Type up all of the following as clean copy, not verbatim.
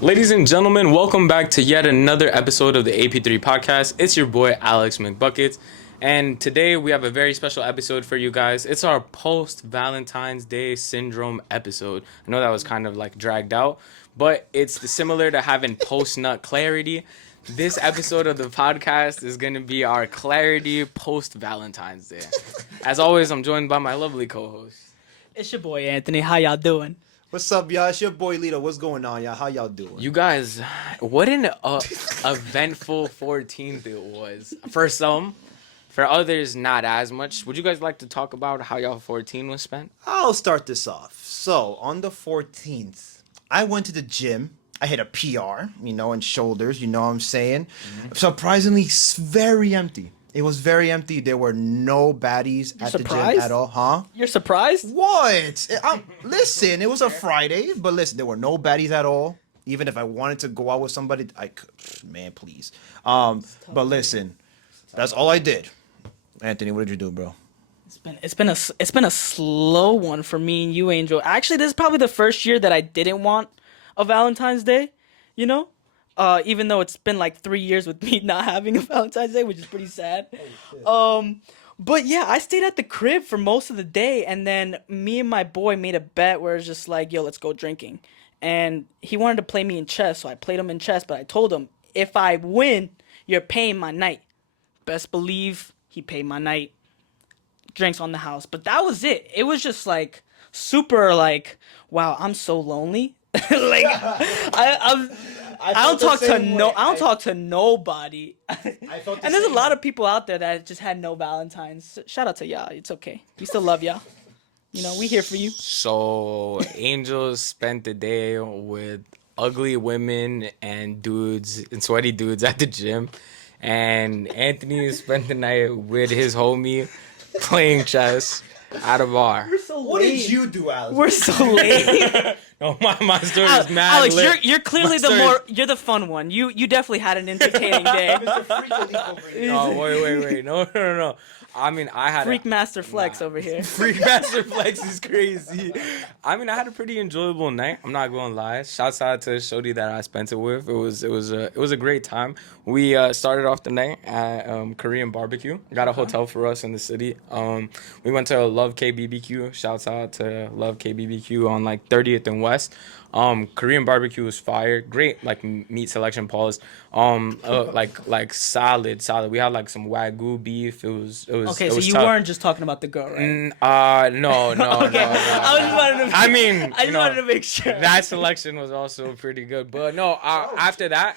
Ladies and gentlemen, welcome back to yet another episode of the AP3 podcast. It's your boy Alex McBuckets, and today we have a very special episode for you guys. It's our post-Valentine's Day syndrome episode. I know that was kind of like dragged out, but it's similar to having post-nut clarity. This episode of the podcast is going to be our clarity post-Valentine's Day. As always, I'm joined by my lovely co-host. It's your boy Anthony. How y'all doing? What's up, y'all? It's your boy Lito. What's going on, y'all? How y'all doing? You guys, what an eventful 14th it was. For some, for others, not as much. Would you guys like to talk about how y'all 14 was spent? I'll start this off. So, on the 14th, I went to the gym. I hit a PR, and shoulders, you know what I'm saying? Mm-hmm. Surprisingly, very empty. It was very empty. There were no baddies at the gym at all. Huh? You're surprised? What? Listen, it was a Friday, but listen, there were no baddies at all. Even if I wanted to go out with somebody, I could. Man, please. But listen, that's all I did. Anthony, what did you do, bro? It's been a slow one for me and you, Angel. Actually, this is probably the first year that I didn't want a Valentine's Day, even though it's been like 3 years with me not having a Valentine's Day, which is pretty sad. But yeah, I stayed at the crib for most of the day, and then me and my boy made a bet where it's just like, yo, let's go drinking. And he wanted to play me in chess, so I played him in chess, but I told him, if I win, you're paying my night. Best believe he paid my night. Drinks on the house. But that was it. It was just like super like, wow, I'm so lonely. Like I don't talk to nobody. And there's a lot of people out there that just had no Valentines. Shout out to y'all. It's okay. We still love y'all. We here for you. So Angel spent the day with ugly women and dudes and sweaty dudes at the gym, and Anthony spent the night with his homie playing chess at a bar. We're so what lame. Did you do, Alex? We're so lame. No, my story is mad Alex, lit. you're clearly you're the fun one. You definitely had an entertaining day. Mr. Freak over here. No, wait. No. I mean, I had Freak Master Flex over here. Freak Master Flex is crazy. I mean, I had a pretty enjoyable night. I'm not gonna lie. Shouts out to Shodi that I spent it with. It was a great time. We started off the night at Korean barbecue. Got a hotel for us in the city. We went to Love KBBQ. Shouts out to Love KBBQ on like 30th and West. Korean barbecue was fire. Great like meat selection, pause. Like solid. We had like some Wagyu beef. It was Okay, it so was you tough. weren't just talking about the girl, right? No. Okay. I just wanted to make sure. That selection was also pretty good. But no, after that,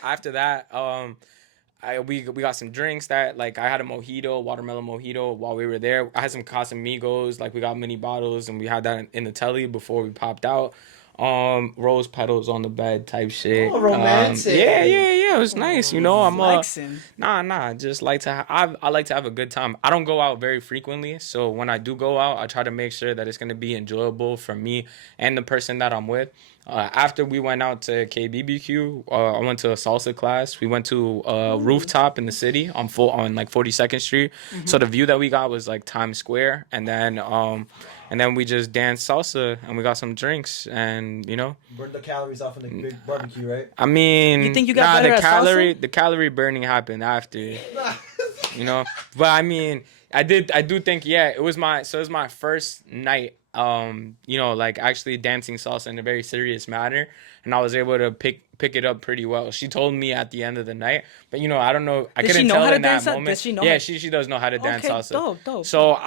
we got some drinks that like I had a mojito, watermelon mojito while we were there. I had some Casamigos, like we got mini bottles and we had that in the telly before we popped out. Rose petals on the bed type shit. Oh, romantic. Yeah. It was nice. I'm Flexing. Just like to I like to have a good time. I don't go out very frequently, so when I do go out, I try to make sure that it's gonna be enjoyable for me and the person that I'm with. After we went out to KBBQ, I went to a salsa class. We went to a rooftop in the city on like 42nd Street. Mm-hmm. So the view that we got was like Times Square, and then we just danced salsa and we got some drinks and Burn the calories off in the big barbecue, right? I mean, you think you got better at salsa? The calorie burning happened after, But I mean, I do think it was my first night. Like actually dancing salsa in a very serious manner, and I was able to pick it up pretty well. She told me at the end of the night, but I don't know. I couldn't tell in that moment. Does she know? Yeah, she does know how to dance salsa. Dope. So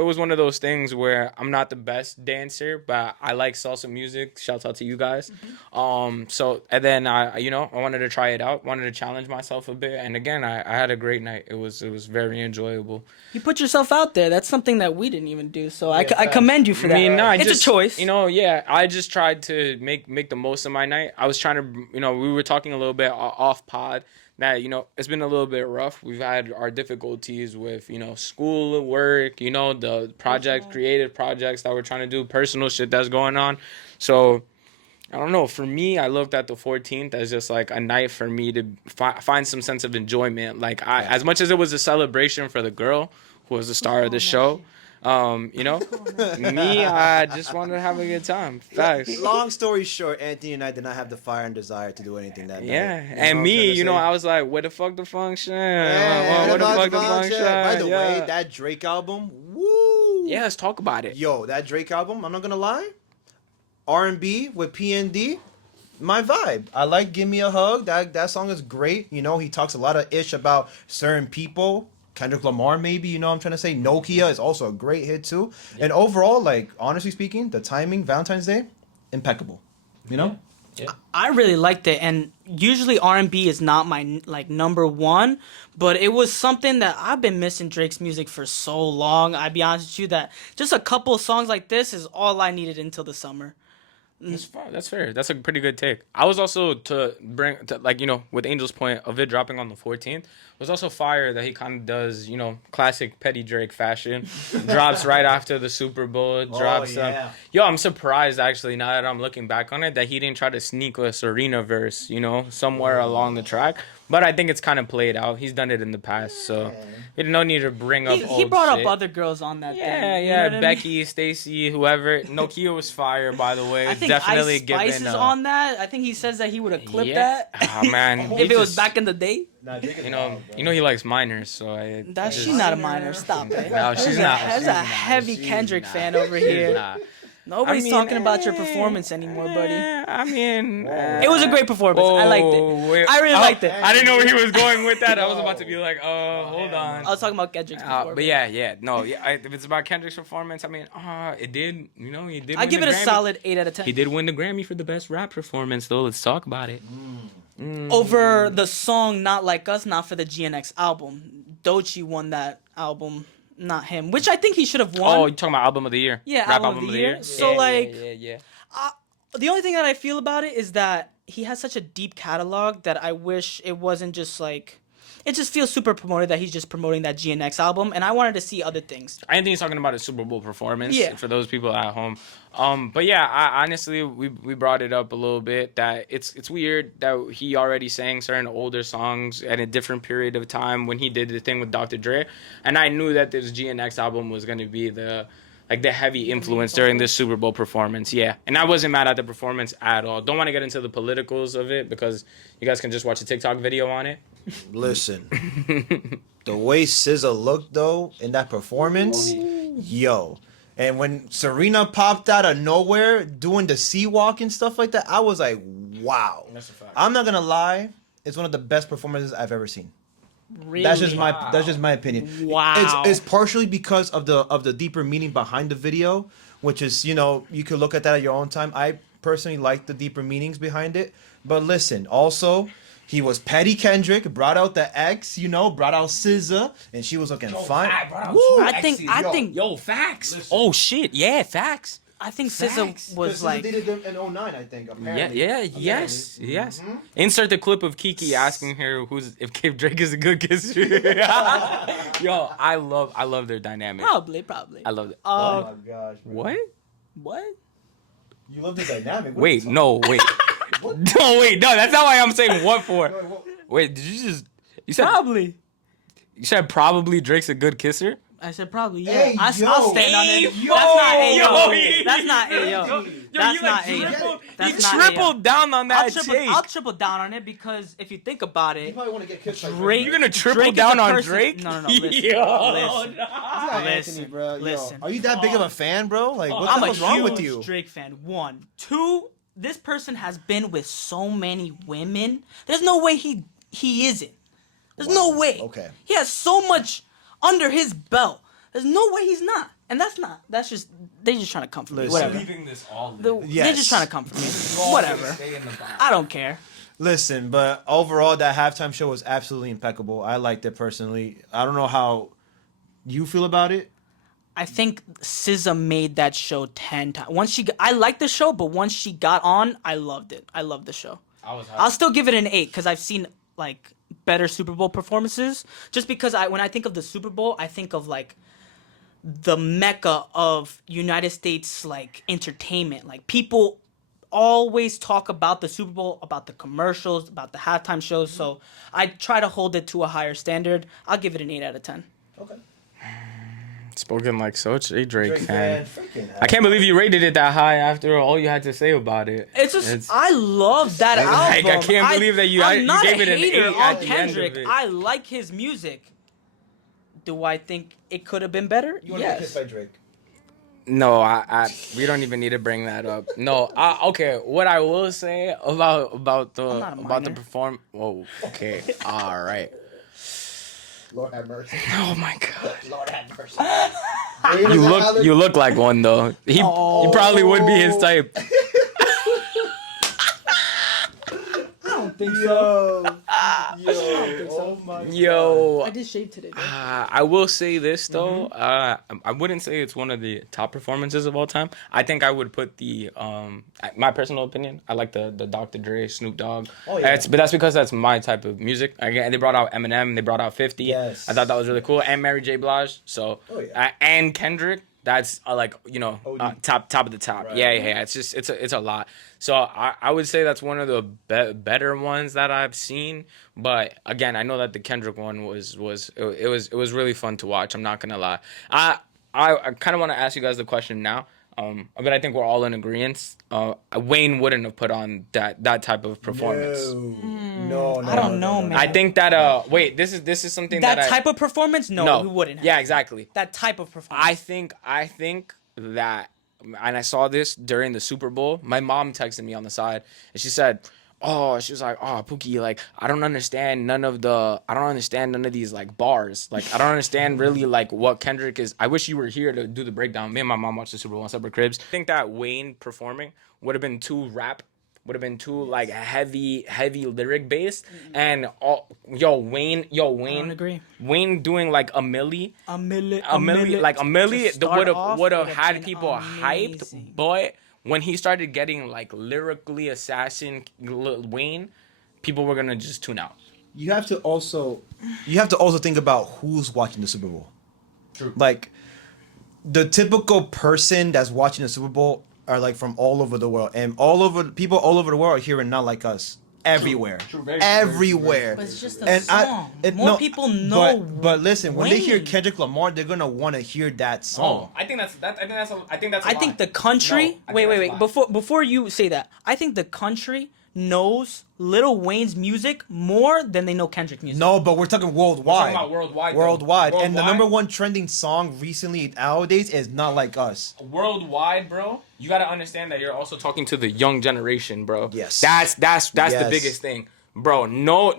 it was one of those things where I'm not the best dancer, but I like salsa music. Shouts out to you guys. Mm-hmm. And then I wanted to try it out, wanted to challenge myself a bit, and again I had a great night. It was very enjoyable. You put yourself out there. That's something that we didn't even do. So I commend you for that. I mean, it's a choice. I just tried to make the most of my night. I was trying to, we were talking a little bit off pod that, it's been a little bit rough. We've had our difficulties with, school, work, the creative projects that we're trying to do, personal shit that's going on. So I don't know. For me, I looked at the 14th as just like a night for me to find some sense of enjoyment. Like as much as it was a celebration for the girl who was the star of the show, You know, me, I just wanted to have a good time. Facts. Long story short, Anthony and I did not have the fire and desire to do anything that Yeah, night. and me, you know I what was like, "Where the fuck the function? I'm Where trying to the say? fuck the function?" By the way, Yeah. that Drake album, woo! Yeah, let's talk about it. Yo, that Drake album, I'm not gonna lie, R&B with PND, my vibe. I like "Give Me a Hug." That song is great. You know, he talks a lot of ish about certain people. Kendrick Lamar, maybe, you know what I'm trying to say. Nokia is also a great hit too. And overall, like, honestly speaking, the timing, Valentine's Day, impeccable. You know? Yeah. I really liked it, and usually R&B is not my like number one, but it was something that I've been missing Drake's music for so long. I'd be honest with you that just a couple of songs like this is all I needed until the summer. That's fair. That's fair. That's a pretty good take. I was also like, with Angel's point of it dropping on the 14th, it was also fire that he kind of does, classic petty Drake fashion. Drops right after the Super Bowl. Drops yeah. Yo, I'm surprised actually now that I'm looking back on it that he didn't try to sneak a Serena verse, somewhere along the track. But I think it's kind of played out. He's done it in the past, so there's no need to bring up He old brought shit. up other girls on that Yeah, thing. You yeah, know what I mean? Becky, Stacy, whoever. Nokia was fire, by the way. I think Definitely Ice Spice given. is on that. I think he says that he would have clipped Yeah. that Oh man, if it was back in the day. Nah, Drake is You know, wild, bro. he likes minors, so I. That's just- she's not a minor. Stop it. No, she's not. There's She's a not. heavy She's Kendrick not. fan over She's here. not. Nobody's I mean, talking about your performance anymore, buddy. I mean, It was a great performance. I liked it. I really liked it. I didn't know where he was going with that. I was about to be like, hold on. I was talking about Kendrick's performance. But yeah, no, if it's about Kendrick's performance, I mean, it did, he did. I win give the it a Grammy. solid 8 out of 10. He did win the Grammy for the best rap performance, though. Let's talk about it. Over the song Not Like Us, not for the GNX album. Doechii won that album, not him, which I think he should have won. Oh, you're talking about album of the year? Yeah, Rap album of the year. So, Yeah, like- yeah. The only thing that I feel about it is that he has such a deep catalog that I wish it wasn't just like... It just feels super promoted that he's just promoting that GNX album, and I wanted to see other things. I think he's talking about a Super Bowl performance. Yeah. For those people at home. But yeah, I honestly we brought it up a little bit that it's weird that he already sang certain older songs at a different period of time when he did the thing with Dr. Dre, and I knew that this GNX album was gonna be the heavy influence during this Super Bowl performance. Yeah, and I wasn't mad at the performance at all. Don't want to get into the politicals of it because you guys can just watch a TikTok video on it. Listen, the way SZA looked though in that performance, yo. And when Serena popped out of nowhere doing the sea walk and stuff like that, I was like, wow. That's a fact. I'm not gonna lie, it's one of the best performances I've ever seen. Really? That's just my opinion. Wow. It's partially because of the deeper meaning behind the video, which is, you could look at that at your own time. I personally like the deeper meanings behind it. But listen, also, he was petty Kendrick, brought out the X, brought out SZA, and she was looking fine. Woo! I think Yo, facts. Listen. Oh shit, yeah, facts. I think SZA Facts. was SZA like... did it in 09, I think, apparently. Yes. Insert the clip of Kiki asking her if Drake is a good kisser. Yo, I love their dynamic. Probably. I love it. Oh my gosh. Bro. What? You love the dynamic. What Wait, the no, wait. No, that's not why I'm saying what for. fuck? What? Wait, did you said Probably. you said probably Drake's a good kisser? I said probably, yeah. Hey, I'll yo. stand on it. Hey, yo. That's not a Yo. yo. That's not a yo. That's not a yo. That's not a yo. tripled down on that take. I'll triple down on it because if you think about You it, probably want to get kissed like Drake- You're gonna triple Drake is down a on person- Drake? No, listen. Yo, Listen. Anthony, Listen, bro. Yo, listen. are you that big of a fan, bro? Like, what I'm the a hell's wrong huge with you? Drake fan. 1, 2. This person has been with so many women. There's no way he isn't. There's no way. Okay. He has so much under his belt. There's no way he's not. And that's just they just trying to come for me. Listen. Whatever. leaving this all They're Yes. just trying to come for me. Whatever. I don't care. Listen, but overall, that halftime show was absolutely impeccable. I liked it personally. I don't know how you feel about it. I think SZA made that show 10 times. I liked the show, but once she got on, I loved it. I loved the show. I'll still give it an 8 because I've seen like better Super Bowl performances. Just because when I think of the Super Bowl, I think of like the mecca of United States like entertainment. Like people always talk about the Super Bowl, about the commercials, about the halftime shows. So I try to hold it to a higher standard. I'll give it an 8 out of 10. Okay. Spoken like such a Drake fan. freaking hell. I can't believe you rated it that high after all you had to say about it. It's just I love that Like, album. I can't believe that you I'm not gave it a an hater 8 on at the end of Kendrick. it. I like his music. Do I think it could have been better? You want to get Yes. kissed by Drake? No, we don't even need to bring that up. No, okay. What I will say about not a the minor. perform. Whoa. Okay. All right. Lord have mercy. Oh my God. Lord have mercy. You look like one though. He probably would be his type. I don't think Yo. Oh my Yo. I did shave today. I will say this though. I wouldn't say it's one of the top performances of all time. I think I would put the my personal opinion. I like the Dr. Dre, Snoop Dogg. Oh, yeah. But that's because that's my type of music. Again, they brought out Eminem. They brought out 50. Yes. I thought that was really cool. And Mary J. Blige. So Oh, yeah. and Kendrick. That's like top of the top. Right. Yeah. It's a lot. So I would say that's one of the better ones that I've seen. But again, I know that the Kendrick one was really fun to watch. I'm not gonna lie. I kind of want to ask you guys the question now. But I think we're all in agreement. Wayne wouldn't have put on that type of performance. No, I don't know, man. I think that wait, this is something That type of performance? No, we wouldn't have. Yeah, exactly. That type of performance. I think that, and I saw this during the Super Bowl. My mom texted me on the side, and she said, she was like, Pookie, like, I don't understand none of these, like, bars. Like, I don't understand really, like, what Kendrick is. I wish you were here to do the breakdown. Me and my mom watched the Super Bowl on separate cribs. I think that Wayne performing would have been too like heavy lyric based, and Wayne I don't agree. Wayne doing like a milli to start off would have would've had been people hyped, amazing. but when he started getting like lyrically assassin Wayne, people were gonna just tune out. You have to also think about who's watching the Super Bowl. True. Like the typical person that's watching the Super Bowl are like from all over the world, and people all over the world are hearing not like us everywhere. True, very true, everywhere. But it's just a song. More people know. But listen, when they hear Wayne. Kendrick Lamar, they're gonna want to hear that song. I think that's a I think the country. No, I think wait. that's a lie. Before you say that, I think the country knows Lil Wayne's music more than they know Kendrick music. No, but we're talking worldwide. about worldwide, though. Worldwide. And the Worldwide. number one trending song recently nowadays is Not Like Us. Worldwide, bro, you gotta understand that you're also talking to the young generation, bro. Yes. That's the Yes. biggest thing, bro. No,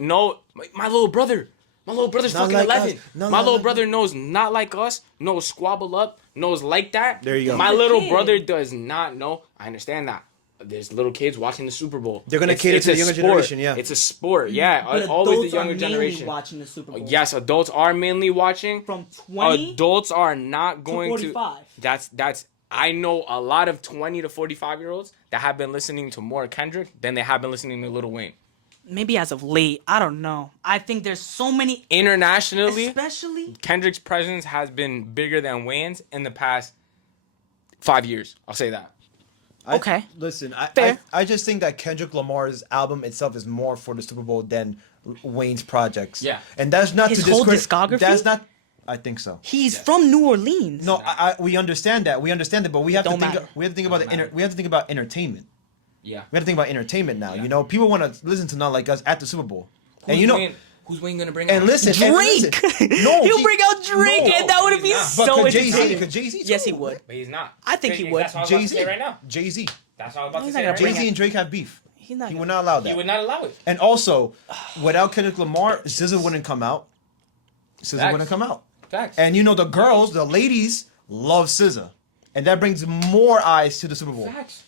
my little brother's Not fucking Like 11. Us. No, My no, little no, brother knows Not Like Us, knows Squabble Up, knows Like That. There you go. My He's a little kid. brother does not know. I understand that. There's little kids watching the Super Bowl. They're gonna cater to a the younger sport. generation, yeah. It's a sport, yeah. But Always the adults younger are mainly generation. watching the Super Bowl. Yes, adults are mainly watching. From 20 adults are not going to 45. That's I know a lot of 20 to 45-year-olds that have been listening to more Kendrick than they have been listening to Lil Wayne. Maybe as of late, I don't know. I think there's so many, Internationally, especially. Kendrick's presence has been bigger than Wayne's in the past 5 years. I'll say that. Okay. Listen, Fair. I just think that Kendrick Lamar's album itself is more for the Super Bowl than Wayne's projects. Yeah. And that's not His to whole discredit. discography? That's not. I think so. He's from New Orleans. No, we understand that. We understand that, but we have to Don't think. matter. We have to think about we have to think about entertainment. Yeah. We have to think about entertainment now. Yeah. You know, people want to listen to Not Like Us at the Super Bowl, and Who's you know. Wayne, who's Wayne gonna bring? And out? listen, Drake. no, He'll bring out Drake, no, and that would be he's not. so But Jay-Z, entertaining. because Jay-Z. Yes, he would. But he's not. I think he would. That's what I was about to Jay-Z say right now. Jay-Z. That's what I was about to He's say not right gonna bring now. Jay-Z and Drake have beef. He's not He gonna- would not allow that. He would not allow it. And also, without Kendrick Lamar, SZA wouldn't come out. SZA Facts. wouldn't come out. Facts. And you know, the girls, the ladies, love SZA. And that brings more eyes to the Super Bowl. Facts.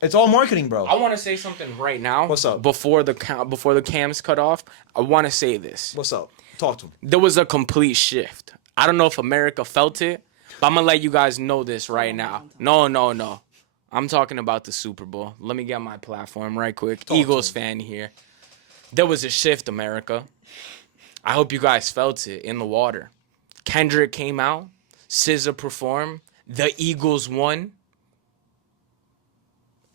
It's all marketing, bro. I want to say something right now. What's up? Before the cams cut off, I want to say this. What's up? Talk to him. There was a complete shift. I don't know if America felt it, but I'm gonna let you guys know this right now. No. I'm talking about the Super Bowl. Let me get my platform right quick. Eagles fan here. There was a shift, America. I hope you guys felt it in the water. Kendrick came out. SZA performed. The Eagles won.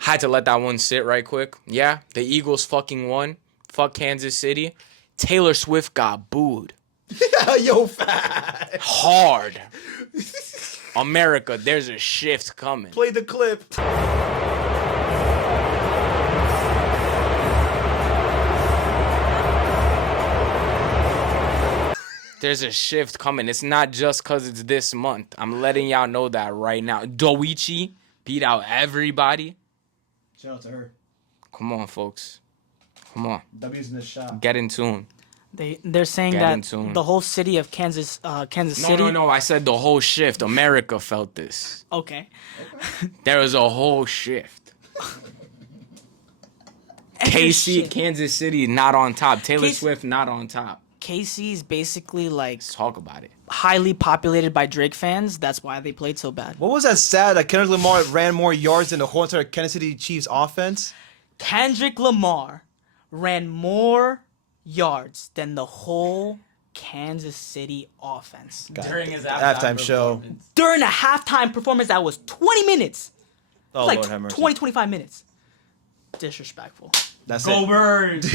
Had to let that one sit right quick. Yeah, the Eagles fucking won. Fuck Kansas City. Taylor Swift got booed. Yo, fat. Hard. America, there's a shift coming. Play the clip. There's a shift coming. It's not just because it's this month. I'm letting y'all know that right now. Doechii beat out everybody. Shout out to her. Come on, folks. Come on. W's in the shop. Get in tune. They're saying Get in that tune. the whole city of Kansas City. No. I said the whole shift. America felt this. Okay. There was a whole shift. KC, Kansas City, not on top. Taylor Swift, not on top. KC is basically like Let's talk about it. highly populated by Drake fans. That's why they played so bad. What was that stat that Kendrick Lamar ran more yards than the whole entire Kansas City Chiefs offense? Kendrick Lamar ran more yards than the whole Kansas City offense. During his halftime show. During a halftime performance that was 20 minutes. Oh, Like Lord have mercy. 20, 25 minutes. Disrespectful. That's Go it. Birds!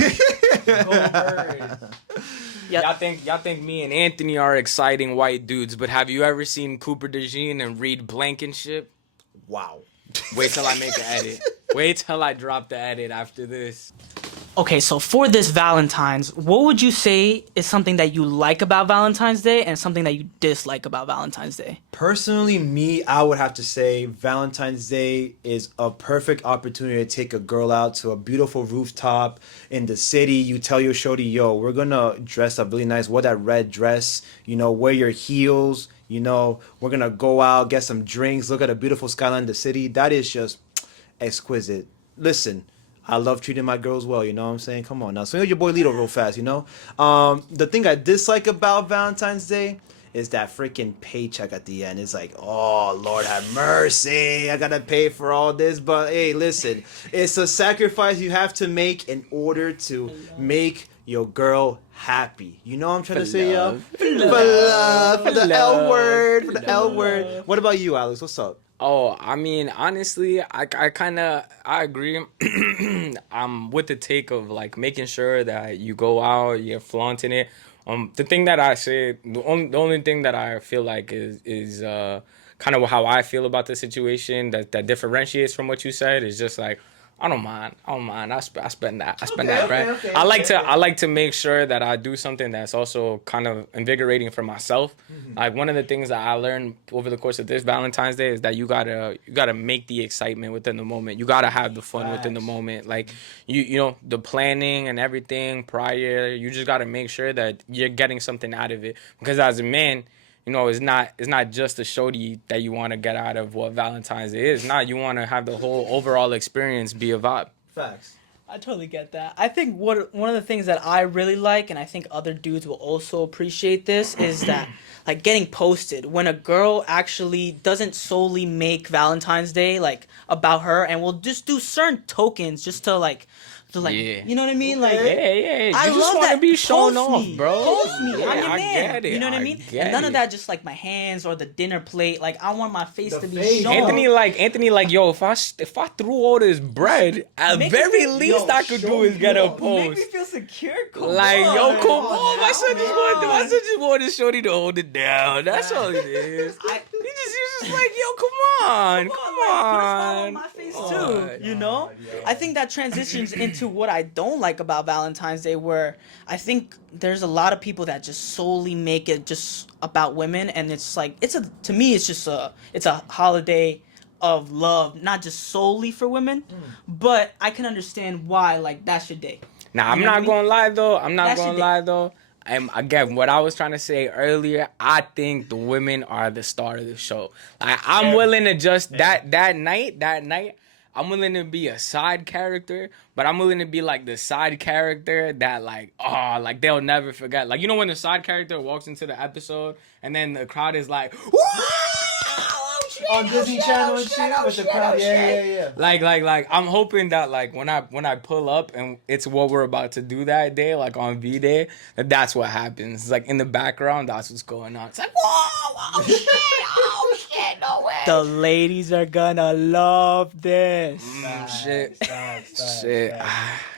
Go Birds! Yeah. Y'all think me and Anthony are exciting white dudes, but have you ever seen Cooper DeJean and Reed Blankenship? Wow. Wait till I make an edit. Wait till I drop the edit after this. Okay, so for this Valentine's, what would you say is something that you like about Valentine's Day and something that you dislike about Valentine's Day? Personally, me, I would have to say Valentine's Day is a perfect opportunity to take a girl out to a beautiful rooftop in the city. You tell your shorty, yo, we're gonna dress up really nice. Wear that red dress, wear your heels. We're gonna go out, get some drinks, look at a beautiful skyline in the city. That is just exquisite. Listen, I love treating my girls well, you know what I'm saying? Come on now. Swing with your boy Lito real fast, The thing I dislike about Valentine's Day is that freaking paycheck at the end. It's like, oh, Lord have mercy. I gotta pay for all this. But hey, listen, it's a sacrifice you have to make in order to make your girl happy. You know what I'm trying to say, yo? For love. For the L word. For the L word. What about you, Alex? What's up? Oh, I mean, honestly, I agree. I'm with the take of like making sure that you go out, you're flaunting it. The thing that I say, the only thing that I feel like is kind of how I feel about the situation that differentiates from what you said is just like, I don't mind. I spend that bread. Okay, I like to make sure that I do something that's also kind of invigorating for myself. Mm-hmm. Like one of the things that I learned over the course of this Valentine's Day is that you gotta make the excitement within the moment. You gotta have the fun within the moment. Like you know the planning and everything prior. You just gotta make sure that you're getting something out of it. Because as a man, it's not just the shorty that you want to get out of what Valentine's Day is. Not you want to have the whole overall experience be a vibe. Facts. I totally get that. I think one of the things that I really like, and I think other dudes will also appreciate this, is that like getting posted when a girl actually doesn't solely make Valentine's Day like about her, and will just do certain tokens just to like. Yeah. You know what I mean? Like, yeah. I You just love want that. to be shown Post off, me. bro. Post me. Yeah, I'm your I man. get it. You know what I mean? And none of that just like my hands or the dinner plate. Like I want my face to be shown. Anthony, yo, if I threw all this bread, at very least I could do is get a post. Make me feel secure. Come Come on. My son just wanted shorty to hold it down. That's all it is. He's just like, yo, come on. Put a smile on my face too. I think that transitions into what I don't like about Valentine's Day, where I think there's a lot of people that just solely make it just about women, and it's like to me it's a holiday of love, not just solely for women, but I can understand why like that's your day. Now, I'm not gonna lie though. Again, what I was trying to say earlier, I think the women are the star of the show. Like, I'm willing to just that night, I'm willing to be a side character, but I'm willing to be like the side character that like they'll never forget. Like, when the side character walks into the episode and then the crowd is like, woo! On Disney Channel and shit with the crowd. Yeah. Like I'm hoping that like when I pull up and it's what we're about to do that day, like on V-Day, that's what happens. It's like in the background, that's what's going on. It's like, whoa, oh shit, no way. The ladies are gonna love this. Shit.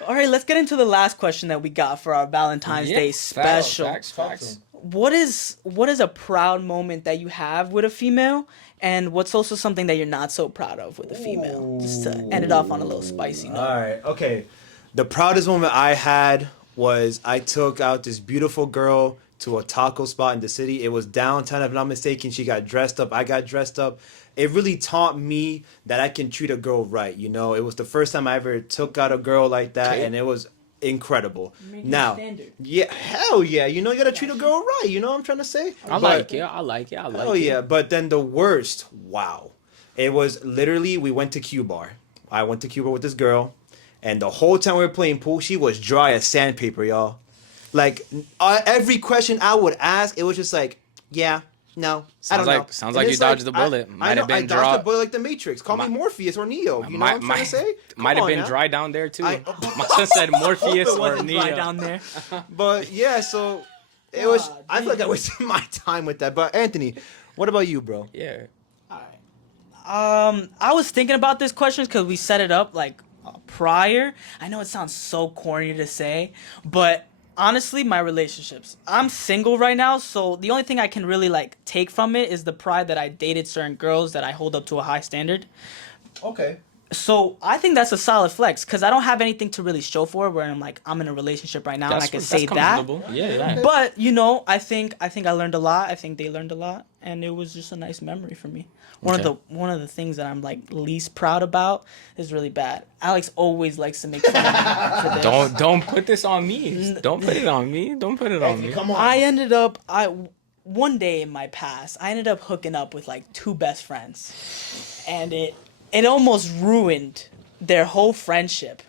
All right, let's get into the last question that we got for our Valentine's Day special. Facts. what is a proud moment that you have with a female, and what's also something that you're not so proud of with a female? Just to end it off on a little spicy note. All right. Okay. The proudest moment I had was I took out this beautiful girl to a taco spot in the city. It was downtown, if I'm not mistaken. She got dressed up. I got dressed up. It really taught me that I can treat a girl right. You know, it was the first time I ever took out a girl like that, Okay. and it was incredible. Making a Now, standard. yeah, hell yeah. You know, you gotta treat a girl right. You know what I'm trying to say? I like it. I like it. I like Oh it. yeah, but then the worst, wow. It was literally we went to Q Bar. I went to Q Bar with this girl, and the whole time we were playing pool, she was dry as sandpaper, y'all. Like every question I would ask, it was just like, yeah, no, I don't know. Sounds And like you it's dodged the bullet. I Might know, have been I dodged dry. the bullet like the Matrix. Call me Morpheus or Neo. You know what I'm trying to say? Might Come have on been now. dry down there too. I- My son said Morpheus It or wasn't dry Neo. down there. But yeah, so it was. God I feel like I wasted my time with that. But Anthony, what about you, bro? Yeah. I was thinking about this question because we set it up like prior. I know it sounds so corny to say, but honestly, my relationships. I'm single right now, so the only thing I can really like take from it is the pride that I dated certain girls that I hold up to a high standard. Okay. So I think that's a solid flex because I don't have anything to really show for it where I'm like I'm in a relationship right now and I can say that. Yeah, yeah. But you know, I think I learned a lot. I think they learned a lot, and it was just a nice memory for me. One of the things that I'm like least proud about is really bad. Alex always likes to make fun of me for this. Don't put this on me. Don't put it on me. Don't put it on me. Come on. I ended up one day in my past I ended up hooking up with like two best friends, and it almost ruined their whole friendship.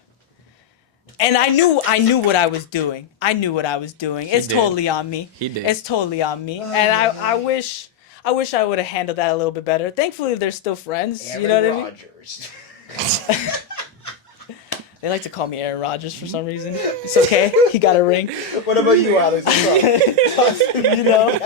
And I knew what I was doing. It's did. totally on me. He did. It's totally on me. And I wish I would have handled that a little bit better. Thankfully, they're still friends. You know what I mean? Rodgers. They like to call me Aaron Rodgers for some reason. It's okay. He got a ring. What about you, Alex? What's up? You know?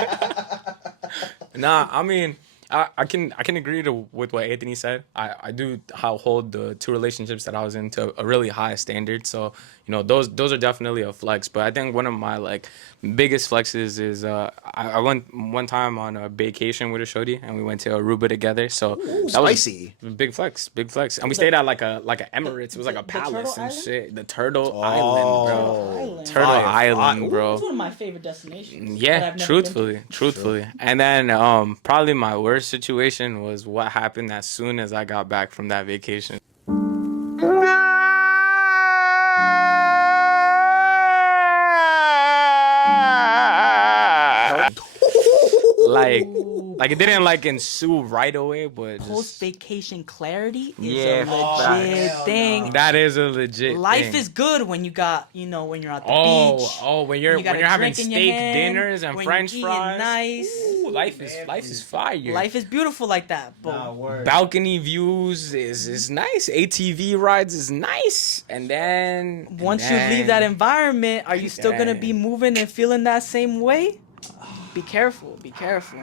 Nah, I mean, I can agree with what Anthony said. I do hold the two relationships that I was in to a really high standard. So, you know, those are definitely a flex. But I think one of my like biggest flexes is I went one time on a vacation with a shorty and we went to Aruba together. So that was Spicy. big flex. And we stayed at like a Emirates. It was like a The Turtle palace and Island? shit. The Turtle Island, bro. Island. Turtle Fire. Island, Ooh. bro. It's one of my favorite destinations. that Yeah, I've never been to. truthfully. And then probably my worst situation was what happened as soon as I got back from that vacation. Like it didn't like ensue right away, but Post just vacation clarity is Yeah, a legit hell thing. that is a legit Life thing. is good when you got, when you're at the beach. When you're you got a having drink in your steak hand, dinners and when French you're eating fries. nice. Ooh, life is fire. Life is beautiful like that. But Nah, word. Balcony views is nice. ATV rides is nice. And then once you leave that environment, are you still gonna be Dang. moving and feeling that same way? Be careful. Be careful.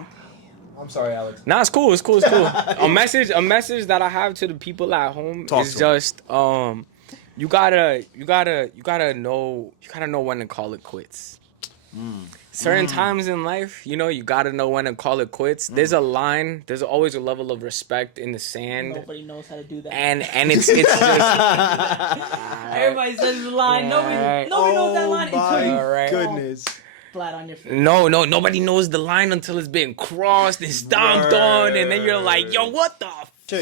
I'm sorry, Alex. Nah, it's cool. A message that I have to the people at home Talk is to 'em. just you gotta know when to call it quits. Certain times in life, you gotta know when to call it quits. There's a line. There's always a level of respect in the sand, Nobody knows how to do that. and it's just Everybody says the line. Nobody knows that line until you Alright. Goodness. flat on your face. no, nobody knows the line until it's been crossed and stomped on, and then you're like, yo, what the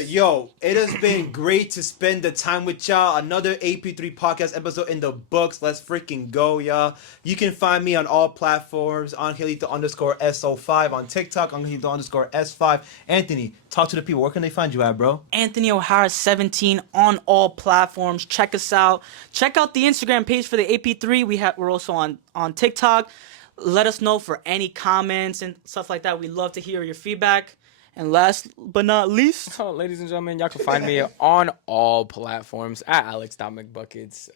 Yo, it has been great to spend the time with y'all. Another AP3 podcast episode in the books. Let's freaking go, y'all. You can find me on all platforms, Angelito_SO5 on TikTok, Angelito_S5. Anthony, talk to the people. Where can they find you at, bro? Anthony O'Hara 17 on all platforms. Check us out. Check out the Instagram page for the AP3. We're also on TikTok. Let us know for any comments and stuff like that. We love to hear your feedback. And last but not least, So, ladies and gentlemen, y'all can find me on all platforms at alex.mcbuckets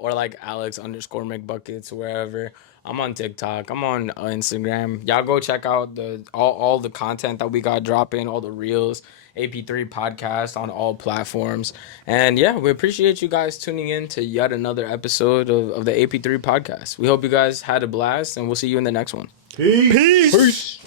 or like alex_mcbuckets, wherever. I'm on TikTok. I'm on Instagram. Y'all go check out all the content that we got dropping, all the reels, AP3 podcast on all platforms. And yeah, we appreciate you guys tuning in to yet another episode of the AP3 podcast. We hope you guys had a blast, and we'll see you in the next one. Peace. Peace.